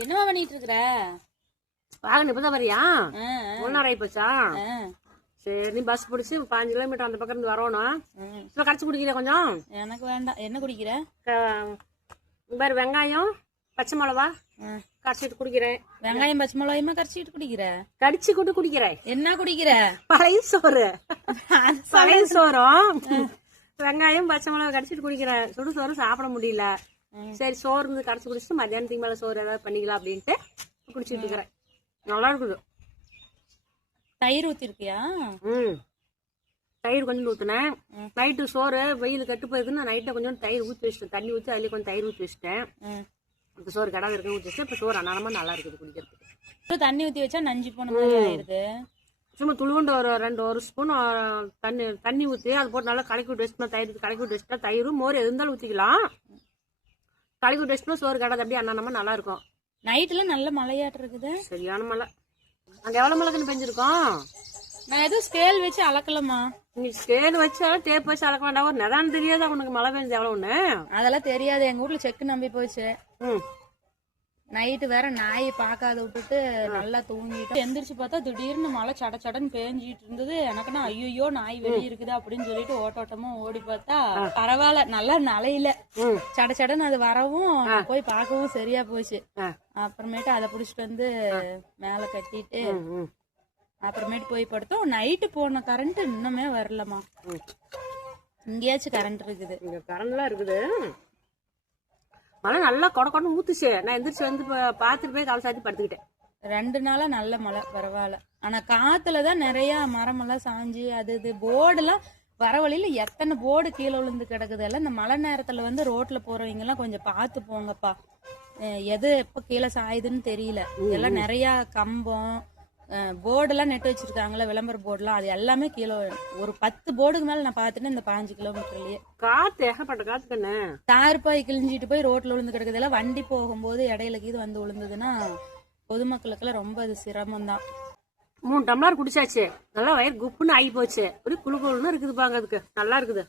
என்னமா பண்ணிட்டு இருக்கிற? வாகனம் இப்பதான் வரியா? 1 hour ஆயிப்போச்சா? சரி, நீ பஸ் பிடிச்சி 5 கிலோமீட்டர் அந்த பக்கம் இருந்து வரணும். இப்ப கரைச்சி குடிக்கிற கொஞ்சம்? எனக்கு வேண்டாம். என்ன குடிக்கிற? வேற வெங்காயம் பச்சை மிளவா கரைச்சிட்டு குடிக்கிறேன். வெங்காயம் பச்சை மிளகாயுமா கரைச்சிட்டு குடிக்கிற? கடிச்சு கூட்டு குடிக்கிறேன். என்ன குடிக்கிற? பழைய சோறு. பழைய சோறும் வெங்காயம் பச்சை மிளகா கடிச்சிட்டு குடிக்கிறேன். சுடு சோறு சாப்பிட முடியல. சரி, சோறு இருந்து கரைச்சி குடிச்சிட்டு மத்தியானத்துக்கு மேல சோறு ஏதாவது பண்ணிக்கலாம் அப்படின்ட்டு குடிச்சிட்டு இருக்கிறேன். நல்லா இருக்குது. தயிர் ஊத்திருக்கியா? தயிர் கொஞ்சம் ஊத்துனேன். நைட்டு சோறு வெயில் கட்டு போயிருக்குன்னு நைட்டை கொஞ்சம் தயிர் ஊற்றி வச்சிட்டேன். தண்ணி ஊற்றி அதுலேயே கொஞ்சம் தயிர் ஊற்றி வச்சிட்டேன். அந்த சோறு கடாது இருக்குன்னு ஊற்றி வச்சு இப்போ சோறு அனாரமா நல்லா இருக்குது குடிக்கிறதுக்கு. தண்ணி ஊற்றி வச்சா நஞ்சு போன மாதிரி ஆயிடுது. சும்மா துளுண்டு ஒரு ஸ்பூன் தண்ணி ஊற்றி அது போட்டு நல்லா கலக்கி விட்டு வச்சுட்டோம். தயிர் கலக்கி விட்டு வச்சுட்டா தயிரும் மோர் இருந்தாலும் ஊற்றிக்கலாம். கலக்கி விட்டு வச்சுட்டோம். சோறு கடாது அப்படியே அண்ணானமா நல்லா இருக்கும். நைட்டுல நல்ல மழையாட்டு இருக்குது. சரியான மழை. அங்க எவ்வளவு மழைக்குன்னு பெஞ்சிருக்கோம்? நான் எதுவும் ஸ்கேல் வச்சு அளக்கலமா. நீ ஸ்கேல் வச்சாலும் டேப் வச்சு அளக்க வேண்டாம். ஒரு நிதானம் தெரியாதா உனக்கு மழை பெஞ்சது எவ்வளவுன்னு? அதெல்லாம் தெரியாது. எங்க வீட்டுல செக்கு நம்பி போச்சு. நைட்டு வேற நாயை பாக்காத விட்டுட்டு நல்லா தூங்கிட்டு எந்திரிச்சு பார்த்தா திடீர்னு மழை சட சடன்னு பேஞ்சிட்டு இருந்தது. எனக்குன்னா ஐயோ நாய் வெளியே இருக்குதா அப்படின்னு சொல்லிட்டு ஓட்டோட்டமா ஓடி பார்த்தா பரவாயில்ல, நல்லா நலையில சட சடன்னு அது வரவும் போய் பார்க்கவும் சரியா போச்சு. அப்புறமேட்டு அதை புடிச்சிட்டு வந்து மேல கட்டிட்டு அப்புறமேட்டு போய் படுத்தோம். நைட்டு போன கரண்ட் இன்னுமே வரலமா. இங்கேயாச்சும் கரண்ட் இருக்குது? இங்க கரண்ட் எல்லாம் இருக்குது. மழை நல்லா கொடன்னு ஊத்துச்சு. நான் எந்திரிச்சு வந்து பாத்துட்டு போய் கால் சாத்தி படுத்துக்கிட்டேன். 2 நாளா நல்ல மழை, பரவாயில்ல. ஆனா காத்துலதான் நிறைய மரம் எல்லாம் சாஞ்சு அது இது போர்டுலாம் வர வழியில எத்தனை போர்டு கீழே விழுந்து கிடக்குது. எல்லாம் இந்த மழை நேரத்துல வந்து ரோட்ல போறவங்க எல்லாம் கொஞ்சம் பார்த்து போங்கப்பா. எது எப்ப கீழே சாயுதுன்னு தெரியல. எல்லாம் நிறைய கம்பம் போர்டெல்லாம் நெட்டு வச்சிருக்காங்களா, விளம்பர போர்டுலாம், அது எல்லாமே கீழே ஒரு 10 போர்டுக்கு மேல நான் பாத்துட்டேன் இந்த 5 கிலோமீட்டர்லயே. காத்து ஏகப்பட்ட காத்துக்கண்ணு தார்பாய் கிழிஞ்சிட்டு போய் ரோட்ல விழுந்து கிடக்குது. எல்லாம் வண்டி போகும்போது இடையில கீது வந்து விழுந்ததுன்னா பொதுமக்களுக்கெல்லாம் ரொம்ப அது சிரமம் தான். 3 டம்ளர் குடிச்சாச்சு. நல்லா வயிறு குப்புன்னு ஆகி போச்சு. ஒரு குழு குழுன்னு இருக்குது பாங்க. அதுக்கு நல்லா இருக்குது.